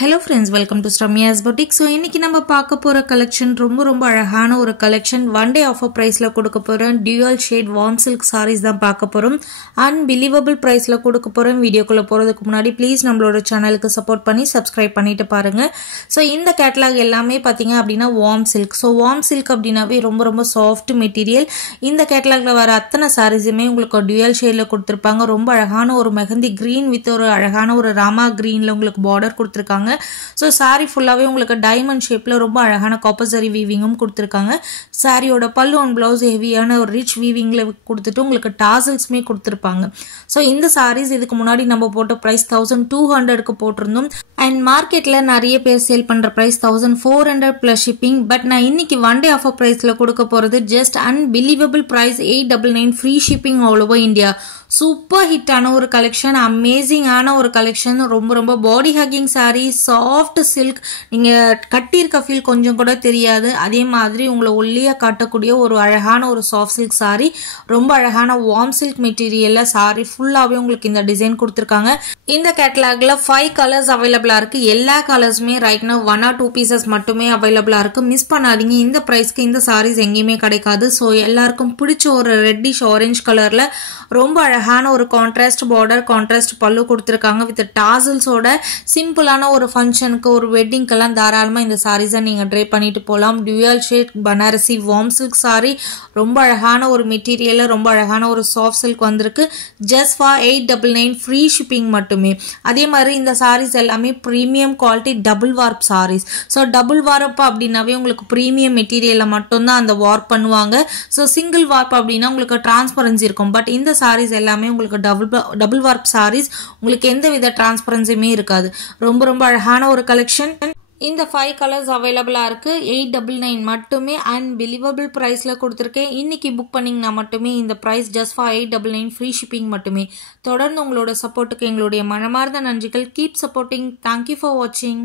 Hello friends, welcome to Ramya's Boutique. So இன்னைக்கு நம்ம பார்க்க போற கலெக்ஷன் ரொம்ப அழகான ஒரு கலெக்ஷன். ஒன் டே ஆஃபர் பிரைஸ்ல கொடுக்க போறோம். Dual shade warm silk sarees தான் பார்க்க போறோம். அன்பிலீவபிள் பிரைஸ்ல கொடுக்க போறோம். வீடியோக்குள்ள போறதுக்கு முன்னாடி ப்ளீஸ் நம்மளோட சேனலுக்கு சப்போர்ட் பண்ணி சப்ஸ்கிரைப் பண்ணிட்டு பாருங்க. சோ இந்த கேட்டலாக் எல்லாமே பாத்தீங்க அப்படினா warm silk. So warm silk அப்படினாவே ரொம்ப சாஃப்ட் மெட்டீரியல். இந்த கேட்டலாக்ல வர அத்தனை sareesமே உங்களுக்கு டியூயல் ஷேட்ல கொடுத்திருப்பாங்க. ரொம்ப அழகான ஒரு மெஹந்தி green வித் ஒரு அழகான ஒரு ராமா greenல உங்களுக்கு border கொடுத்திருக்காங்க. So saree ஃபுல்லாவே உங்களுக்கு டைமண்ட் ஷேப்ல ரொம்ப அழகான காப்பர் ஜரி வீவிங்கும் கொடுத்திருக்காங்க. சாரியோட பல்லு அண்ட் ப்ளவுஸ் ஹெவியான ஒரு ரிச் வீவிங்ல கொடுத்துட்டு உங்களுக்கு டாசல்ஸ்மே கொடுத்திருப்பாங்க. சோ இந்த sarees இதுக்கு முன்னாடி நம்ம போட்ட பிரைஸ் 1200 க்கு போட்டிருந்தோம். அண்ட் மார்க்கெட்ல நிறைய பேர் சேல் பண்ற பிரைஸ் 1400 பிளஸ் ஷிப்பிங். பட் நான் இன்னைக்கு ஒன் டே ஆஃபர் பிரைஸ்ல கொடுக்க போறது just unbelievable price 899 free shipping all over India. Super ஹிட்டான ஒரு கலெக்ஷன், அமேசிங்கான ஒரு கலெக்ஷன். ரொம்ப body hugging saree, soft silk. நீங்க கட்டியிருக்க ஃபீல் கொஞ்சம் கூட தெரியாது. அதே மாதிரி உங்களை ஒல்லியா காட்டக்கூடிய ஒரு அழகான ஒரு சாஃப்ட் சில்க் சாரீ. ரொம்ப அழகான வார்ம் சில்க் மெட்டீரியல்ல சாரீ ஃபுல்லாவே உங்களுக்கு இந்த டிசைன் கொடுத்திருக்காங்க. இந்த கேட்டலாக்ல 5 கலர்ஸ் அவைலபிளா இருக்கு. எல்லா கலர்ஸுமே ரைட் நவ 1 or 2 பீசஸ் மட்டுமே அவைலபிளா இருக்கு. மிஸ் பண்ணாதீங்க. இந்த பிரைஸ்க்கு இந்த சாரீஸ் எங்கேயுமே கிடைக்காது. ஸோ எல்லாருக்கும் பிடிச்ச ஒரு ரெட்டிஷ் ஆரஞ்சு கலர்ல ரொம்ப அழகான ஒரு கான்ட்ராஸ்ட் பார்டர், கான்ட்ராஸ்ட் பல்லு கொடுத்திருக்காங்க. வித் டாசல்ஸோட சிம்பிளான ஒரு ஃபங்க்ஷனுக்கு, ஒரு வெட்டிங்க்கெல்லாம் தாராளமா இந்த சாரீஸை நீங்க ட்ரை பண்ணிட்டு போகலாம். Dual shade Banarasi warm silk saree. ரொம்ப அழகான ஒரு மெட்டீரியல்ல ரொம்ப அழகான ஒரு சாஃப்ட் சில்க் வந்திருக்கு. ஜஸ்ட் ஃபார் 899 ஃப்ரீ ஷிப்பிங் மட்டுமே. அதே மாதிரி இந்த சாரீஸ் எல்லாமே premium quality double warp sarees. So double warp அப்படின்னாவே உங்களுக்கு பிரீமியம் மெட்டீரியல்ல மட்டும்தான் அந்த வார்ப் பண்ணுவாங்க. ஸோ சிங்கிள் வார்ப் அப்படின்னா உங்களுக்கு டிரான்ஸ்பரன்சி இருக்கும். பட் இந்த சாரீஸ் எல்லாமே உங்களுக்கு டபுள் வார்ப் சாரீஸ். உங்களுக்கு எந்த வித டிரான்ஸ்பரன்சியுமே இருக்காது. ரொம்ப அழகான ஒரு கலெக்ஷன். இந்த 5 கலர்ஸ் அவைலபிளா இருக்கு. 899 மட்டுமே அன்பிலீவபிள் பிரைஸ்ல கொடுத்துருக்கேன். இன்னைக்கு புக் பண்ணீங்கன்னா மட்டுமே இந்த price just for 899 free shipping மட்டுமே. தொடர்ந்து உங்களோட சப்போர்ட்டுக்கு எங்களுடைய மனமார்ந்த நன்றிகள். Keep supporting. தேங்க்யூ ஃபார் வாட்சிங்.